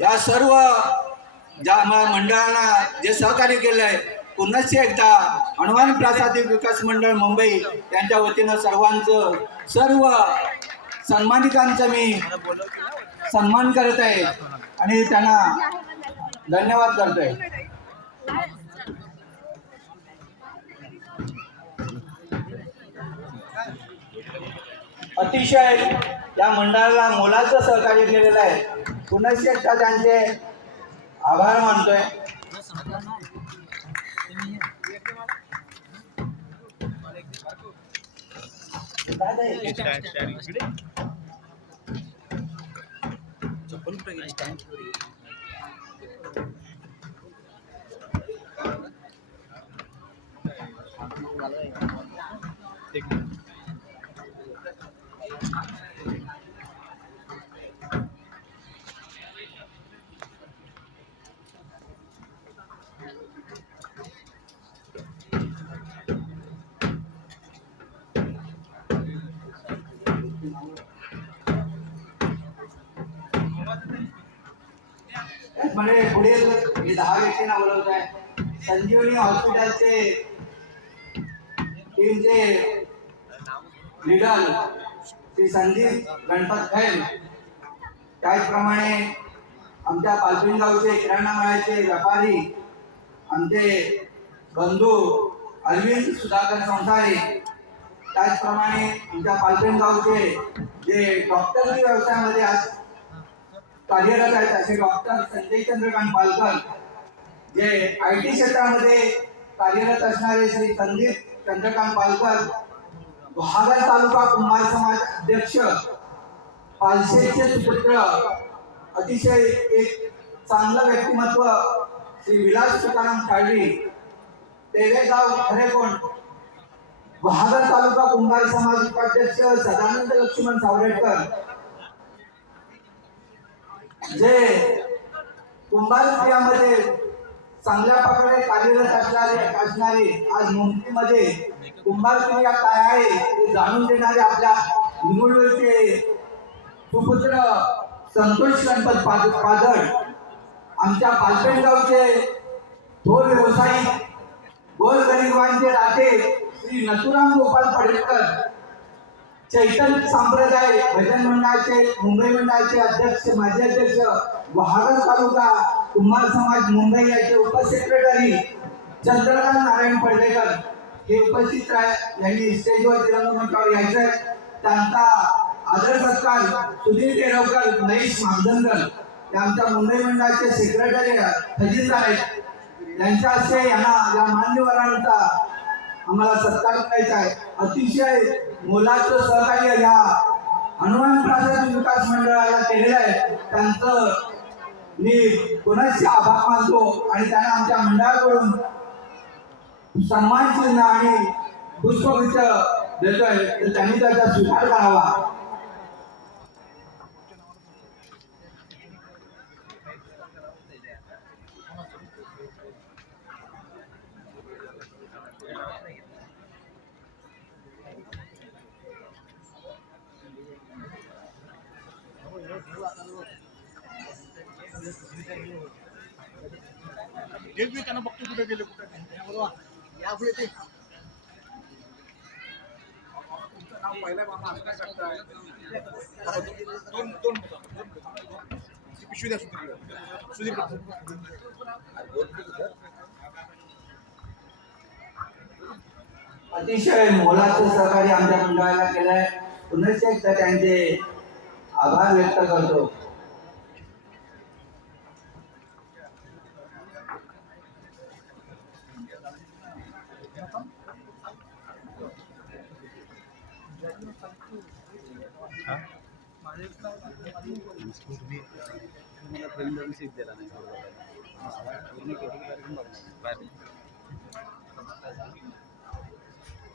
या सर्व ज्या मंडळांना जे सहकार्य केलं आहे पुन्हा एकदा हनुमान प्रासादिक विकास मंडळ मुंबई यांच्या वतीनं सर्वांचं सर्व सन्मानिकांचा मी सन्मान करत आहे आणि त्यांना धन्यवाद करतोय. अतिशय या मंडळाला मोलाचं सहकार्य केलेलं आहे. पुन्हा एकदा त्यांचे आभार मानतोय. म्हणजे पुढील मी दहा व्यक्तींना बोलवत आहे संजीवनी हॉस्पिटलचे टीमचे लीडर श्री संदीप गणपत खैल त्याचप्रमाणे आमच्या पालपिनगावचे किराणा माळ्याचे व्यापारी आमचे बंधू अरविंद सुधाकर संसारे. त्याचप्रमाणे आमच्या पालपिनगावचे जे डॉक्टरची व्यवसायामध्ये आज कार्यरत आहेत असे डॉक्टर संजय चंद्रकांत पालकर जे आय टी क्षेत्रामध्ये कार्यरत असणारे श्री संदीप चंद्रकांत पालकर बहागर तालुका कुंभार समाज अध्यक्ष पालशेचे सुपुत्र अतिशय एक चांगलं व्यक्तिमत्व श्री विलास तुकाराम काळी तेरेगाव खरेकोण बहागर तालुका कुंभार समाज उपाध्यक्ष सदानंद लक्ष्मण सावरेकर जे कुंभारक्रियामध्ये चांगल्या प्रकारे कार्यरत असणारे असणारे आज मुंबईमध्ये कुंभारक्रिया काय आहे हे जाणून देणारे आपल्या निवडणुकीचे सुपुत्र संतोष गणपत पाद पादळ आमच्या पालपेणगावचे थोर व्यावसायिक गोरगरिबांचे राखे श्री नथुराम गोपाल पडेकर चैतन्य संप्रदाय भजन मंडळाचे मुंबई मंडळाचे अध्यक्ष माजी अध्यक्ष वहागर तालुका कुंभार समाज मुंबई याचे उपसेक्रेटरी चंद्रकांत नारायण पडवेकर हे उपस्थित यांनी स्टेजवर तिरंगा मंचावर यायचं त्यांचा आदर सत्कार सुधीर केरवकर महेश मागदनकर हे आमच्या मुंबई मंडळाचे सेक्रेटरी खजिनदार आहेत. यांच्या हस्ते यांना या मान्यवरांचा आम्हाला सत्कार करायचा आहे. अतिशय मुलाचं सहकार्य या हनुमान प्रासाद विकास मंडळाला केलेलं आहे. त्यांचं मी पुनश्च आभार मानतो आणि त्यांना आमच्या मंडळाकडून सन्मान चिन्ह आणि पुष्पगुच्छ देतोय. तर त्यांनी त्याचा स्वीकार करावा एक मी त्यांना बघतो कुठे गेले कुठे नाही. यापुढे ते तुमचं नाव पहिलं मामा असं काय करताय? दोन दोन मुलं, दोन मुलं. ती पिशवी द्या सुधीर सुधीर अतिशय मोलाचं सहकार्य आमच्या मंडळाला केलंय. पुनश्च एकदा त्यांचे आभार व्यक्त करतो.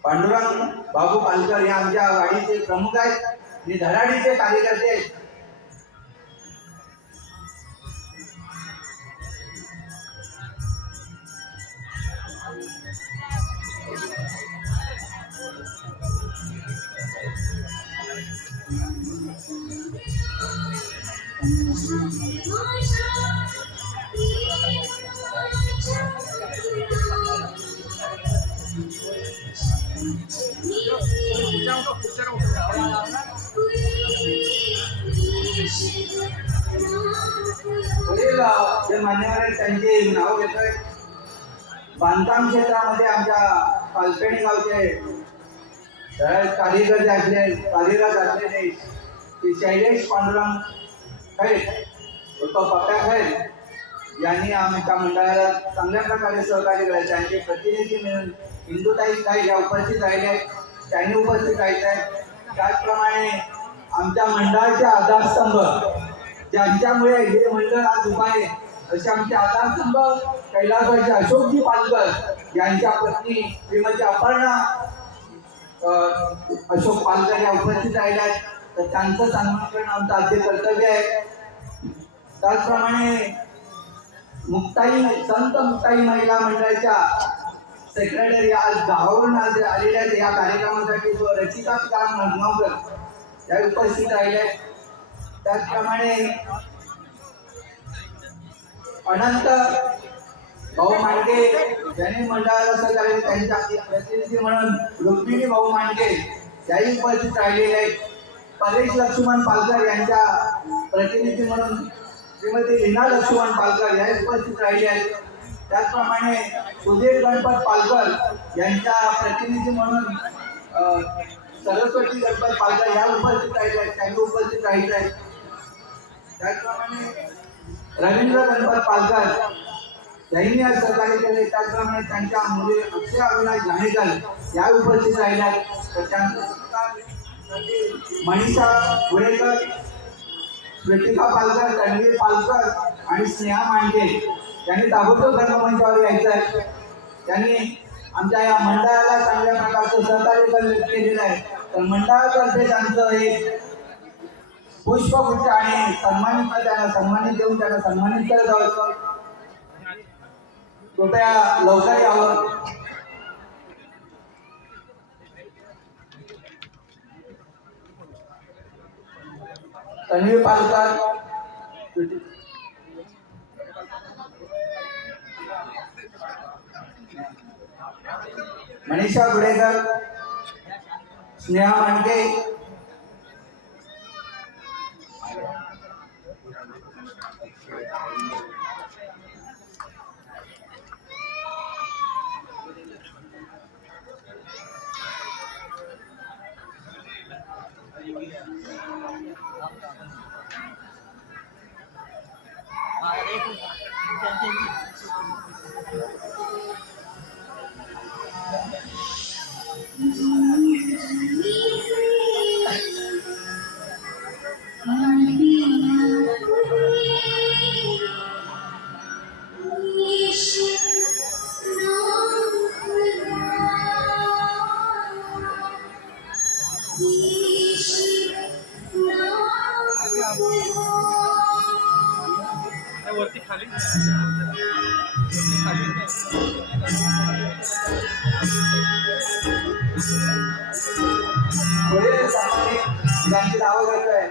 पांडुरंग बाबू पालकर हे आमच्या वाडीचे प्रमुख आहेत. आणि धडाडीचे कार्यकर्ते आहेत. जे मान्यवर आहेत नाव घेतोय. बांधकाम क्षेत्रामध्ये आमच्या पालपेणी गावचे सगळे कारीगर जे असले कार्यरत असलेले श्री शैलेश पांडुरंग खैर तो पक्का खैर यांनी आमच्या मंडळाला चांगल्या प्रकारे सहकार्य केलं. त्यांचे प्रतिनिधी मिळून हिंदुताई काही ज्या उपस्थित राहिले आहेत त्यांनी उपस्थित राहायचे आहेत. त्याचप्रमाणे आमच्या मंडळाचे आधारस्तंभ ज्यांच्यामुळे हे मंडळ आज उभा आहे असे आमचे आधारस्तंभ कैलासवाचे अशोकजी पालकर यांच्या पत्नी श्रीमती अपर्णा अशोक पालकर या उपस्थित राहिल्या आहेत. तर त्यांचं सन्मान करणं आमचं आद्य कर्तव्य आहे. त्याचप्रमाणे मुक्ताई संत मुक्ताई महिला मंडळाच्या सेक्रेटरी आज गावावरून आज आलेल्या आहेत. या कार्यक्रमासाठी व रचिता काम मनगावकर या उपस्थित राहिल्या त्याचप्रमाणे अनंत भाऊ मांडगे यांनी मंडळाला सहकार्य त्यांच्या प्रतिनिधी म्हणून रुक्मिणी भाऊ मांडगे याही उपस्थित राहिलेले आहेत. परेश लक्ष्मण पालकर यांच्या प्रतिनिधी म्हणून श्रीमती लीना लक्ष्मण पालकर याही उपस्थित राहिले आहेत. त्याचप्रमाणे सुधीर गणपत पालकर यांच्या प्रतिनिधी म्हणून सरस्वती गणपत पालकर या उपस्थित राहिले आहेत त्यांनी उपस्थित राहायचं आहेत त्याचप्रमाणे रवींद्र गणपत पालकर यांनी आज सहकार्य केले. त्याचप्रमाणे त्यांच्या मुली अक्षय अविनाश घाणेकर या उपस्थित राहिल्या आहेत. तर त्यांचं मनीषा गुळेकर कृतिका पालकर तन्वीर पालकर आणि स्नेहा मांडे. त्यांनी ताबडतोब रंगमंचावर यायचं आहे. त्यांनी आमच्या या मंडळाला चांगल्या प्रकारचं सहकार्य केलेलं आहे. तर मंडळातर्फे त्यांचं एक पुष्पगुच्छ आणि सन्मानित त्यांना सन्मानित देऊन त्यांना सन्मानित करत आहोत. कृपया लवकर यावं. तन्वी पालकर. अनिशा गुडेकर स्नेहा मांडके वरती खाली. पुढील सन्मानित ज्यांची नावं घेतोय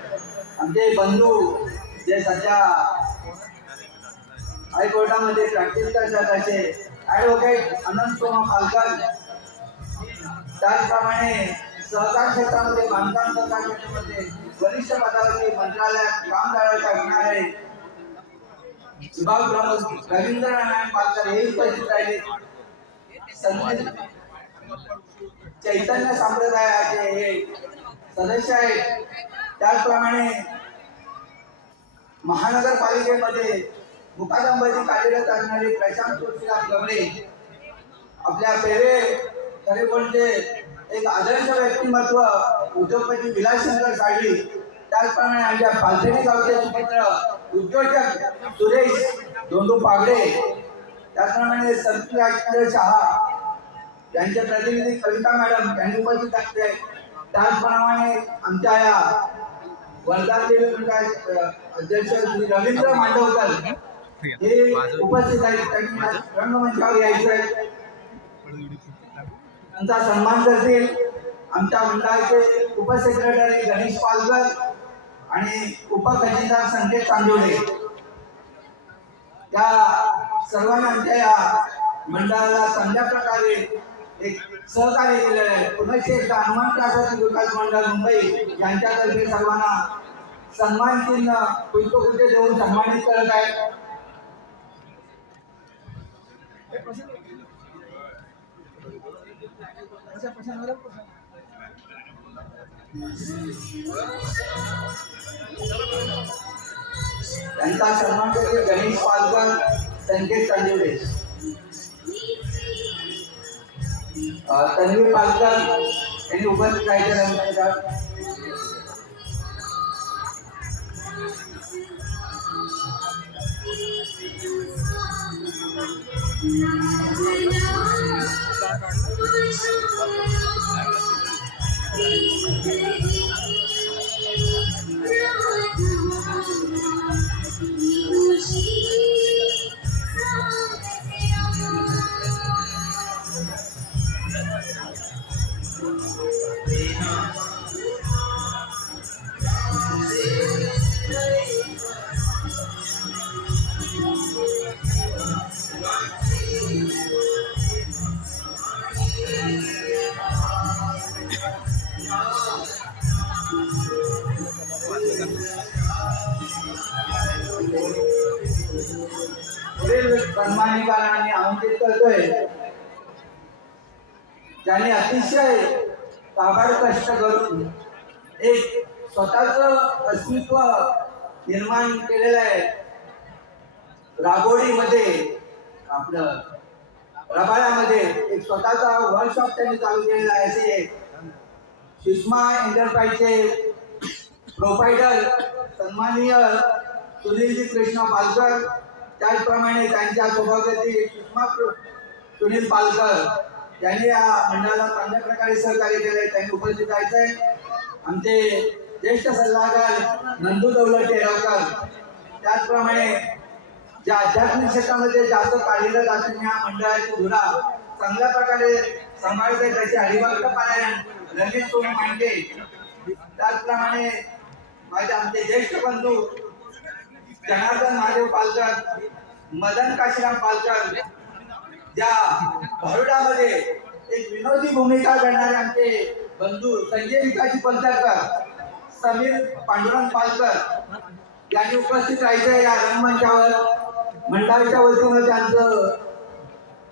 आमचे बंधू जे सध्या हायकोर्टामध्ये प्रॅक्टिस करतात असे ॲडव्होकेट अनंत कुमार पालकर त्याचप्रमाणे सहकार क्षेत्रामध्ये बांधकाम सहकार क्षेत्रामध्ये वरिष्ठ पदावरती मंत्रालयात काम करायला असणारे विभाग प्रमुख रवींद्रनारायण पालकर हे उपस्थित राहिले चैतन्य संप्रदायाचे हे सदस्य आहेत. त्याचप्रमाणे महानगरपालिकेमध्ये मुकादंबरी कार्यरत असणारे प्रशांत तुळशीराम गवळे आपल्या पेरे खरेपणचे एक आदर्श व्यक्तिमत्व उद्योगपती विलासशंकर साळवी त्याचप्रमाणे आमच्या पालखेडी गावचे सुपुत्र उद्योजक सुरेश दोंडू पागडे त्याचप्रमाणे संत राजचंद्र शहा यांचे प्रतिनिधी कविता मॅडम यांनी उपस्थित असते. त्याचप्रमाणे आमच्या या वर्धा अध्यक्ष श्री रवींद्र मांडवकर हे उपस्थित आहेत. त्यांनी रंगमंचावर यायचं आहे. त्यांचा सन्मान करतील. आमच्या मंडळाचे उपसेक्रेटरी गणेश पालकर आणि उपखजिनदार संकेत चांदोडे या सर्वांना आमच्या या मंडळाला चांगल्या प्रकारे एक सहकार्य केलेलं आहे पुनश्च एकदा हनुमान प्रासाद विकास मंडळ मुंबई यांच्यातर्फे सर्वांना सन्मान चिन्ह पुष्पगुच्छ देऊन सन्मानित करत आहे प्रश्न त्यांचा सन्मान करते गणेश पालकर संकेत चांदिवडे तन्वी पालकर यांनी उपस्थित राहायचे Thank you. Thank you. सन्मानिकांना आमंत्रित करतोय. ज्यांनी अतिशय ताबड कष्ट करून एक स्वतःच अस्तित्व निर्माण केलेलं आहे. राबोडीमध्ये आपलं रबाळ्यामध्ये एक स्वतःचा वर्कशॉप त्यांनी चालू केलेला आहे. असे सुषमा एंटरप्राइजचे प्रोव्हायडर सन्माननीय सुनीलजी कृष्ण पालकर त्याचप्रमाणे त्यांच्या सभागती सुषमा सुनील पालकर यांनी या मंडळाला चांगल्या प्रकारे सहकार्य केले त्यांनी उपस्थित आहे. आमचे ज्येष्ठ सल्लागार नंदू दौलत टेरावकर त्याचप्रमाणे ज्या आध्यात्मिक क्षेत्रामध्ये जास्त कार्यरत असून या मंडळाची धुरा चांगल्या प्रकारे सांभाळते त्याचे अलिबाग पारायण रमेश सोम मांडे त्याचप्रमाणे माझे आमचे ज्येष्ठ बंधू जनार्दन महादेव पालकर मदन काशीराम पालकर ज्या बरोडामध्ये एक विनोदी भूमिका करणारे आमचे बंधू संजय विकाजी पंतरकर समीर पांडुरंग पालकर यांनी उपस्थित राहायचं या रंगमंचावर मंडळाच्या वतीनं त्यांचं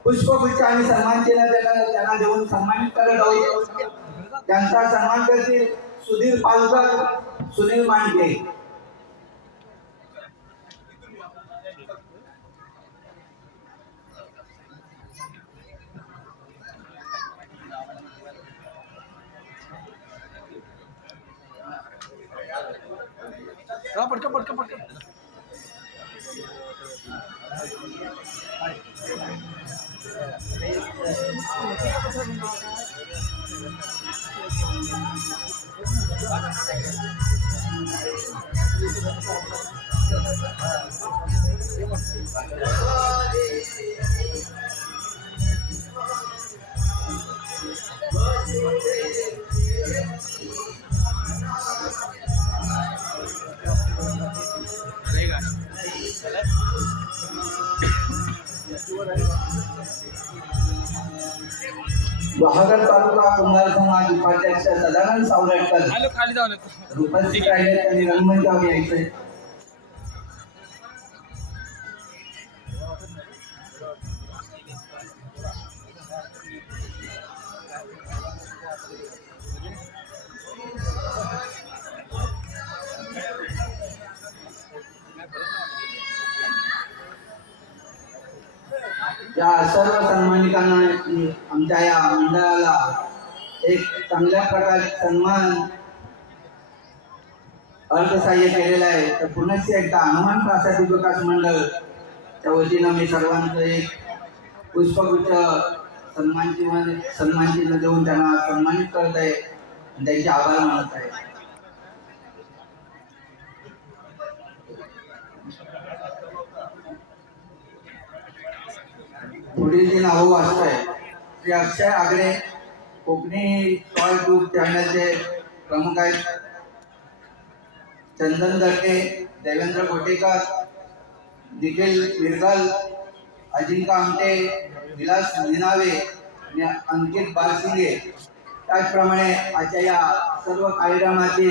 पुष्पगुच्छ आणि सन्मान केला त्यांना त्यांना देऊन सन्मानित करत आहोत. त्यांचा सन्मान करतील सुधीर पालकर सुनील मांडके हा पटकन पटकन पटकन वाहगड तालुका कुंभार समाज उपाध्यक्ष सदानंद सावरटकर उपस्थित राहिले त्यांनी रंगमंचावर यायचंय. या सर्व सन्मानिकांना आमच्या या मंडळाला एक चांगल्या प्रकारे सन्मान अर्थसहाय्य केलेलं आहे. तर पुनश्च एकदा हनुमान प्रासादिक विकास मंडळ त्या वतीनं मी सर्वांचं एक पुष्पगुच्छ सन्मान चिन्ह सन्मान चिन्ह देऊन त्यांना सन्मानित करत आहे त्यांचे आभार मानत आहे. पुढील जी नावं वाचताय श्री अक्षय आगरे कोकणी टॉय ग्रुप चॅनलचे प्रमुख आहेत. चंदन दर्के देवेंद्र गोटेकर निखिल मिरगल अजिंका आमटे विलास निनावे आणि अंकित बालसिंगे त्याचप्रमाणे आजच्या या सर्व कार्यक्रमाचे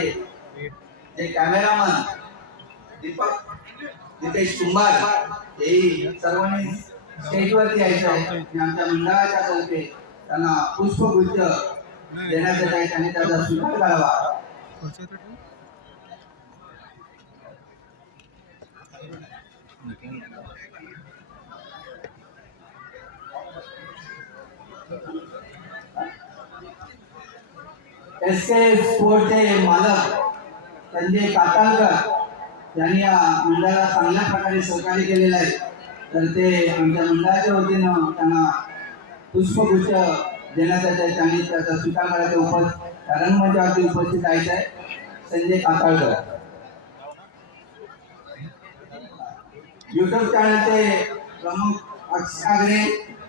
जे कॅमेरामन दीपक दिपेश कुंभार हेही सर्वांनी स्टेजवरती यायचं आणि आमच्या मंडळाच्या तर्फे त्यांना पुष्पगुच्छ देण्याचं आहे. त्यांनी त्याचा स्वीकार करावा. एस के स्पोर्टचे मालक संजय कातालकर यांनी या मंडळाला चांगल्या प्रकारे सहकार्य केलेलं आहे. तर ते आमच्या मंडळाच्या वतीनं त्यांना पुष्पगुच्छ देण्यासाठी आहे. त्यांनी त्याचा स्वीकार करायचा उपस्थित रंगमंचावरती उपस्थित राहायचं आहे संजय काकाळकर युट्यूब चॅनलचे प्रमुख अक्षय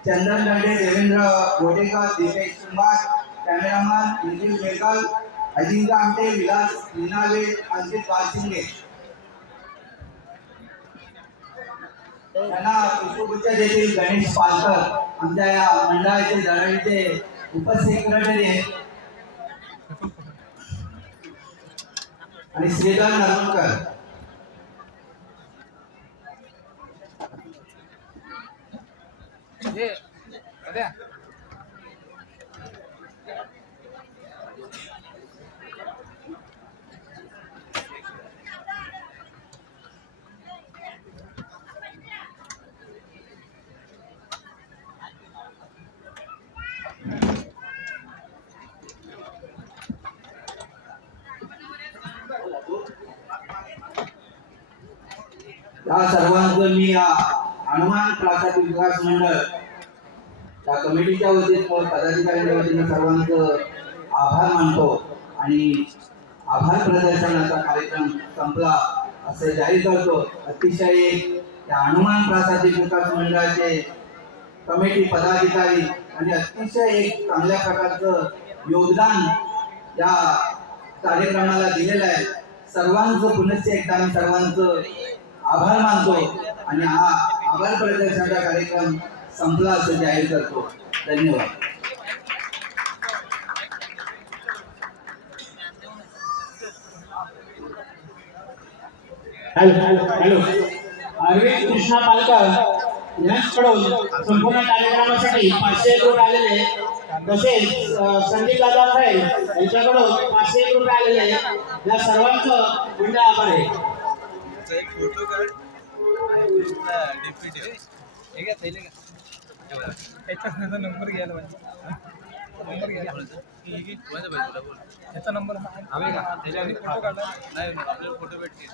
चंदन लंडे देवेंद्र गोडेकर दीपेश कुंभार कॅमेरामॅन निखिल बेगल अजिंक्य आमटे विलास निनावे अंकित बालसिंगे त्यांना पुष्पगुच्छ देतील गणेश पालकर आमच्या या मंडळाचे दरडीचे उपसेक्रेटरी आहेत आणि श्रीधर नरवणकर Yeah. या सर्वांचं मी या हनुमान प्रासाद विकास मंडळ त्या कमिटीच्या वतीनं पदाधिकाऱ्यांच्या वतीनं सर्वांचं आभार मानतो आणि आभार प्रदर्शनाचा कार्यक्रम संपला असे जाहीर करतो. अतिशय त्या हनुमान प्रासादिक विकास मंडळाचे कमिटी पदाधिकारी आणि अतिशय एक चांगल्या प्रकारचं योगदान या कार्यक्रमाला दिलेलं आहे. सर्वांचं पुनश्च एकदा सर्वांचं आभार मानतो आणि हा आभार प्रदर्शनाचा कार्यक्रम संपला असं जाहीर करतो धन्यवाद हॅलो हॅलो अरविंद कृष्णा पालकर यांच्याकडून संपूर्ण कार्यक्रमासाठी पाचशे एक रुपये आलेले आहेत. तसेच संदीप दादा खैर यांच्याकडून पाचशे एक रुपये आलेले आहेत. या सर्वांचं पुन्हा आभार आहे एक फोटो काढ. आणि ग्रुपला डीपी ठेव हे घ्या थैले घ्या. याचा नंबर घ्यायला पाहिजे. नंबर घ्यायला कोणाचा पाहिजे तुला बोल याचा नंबर हवे का फोटो काढला नाही आपल्याला फोटो भेटतील.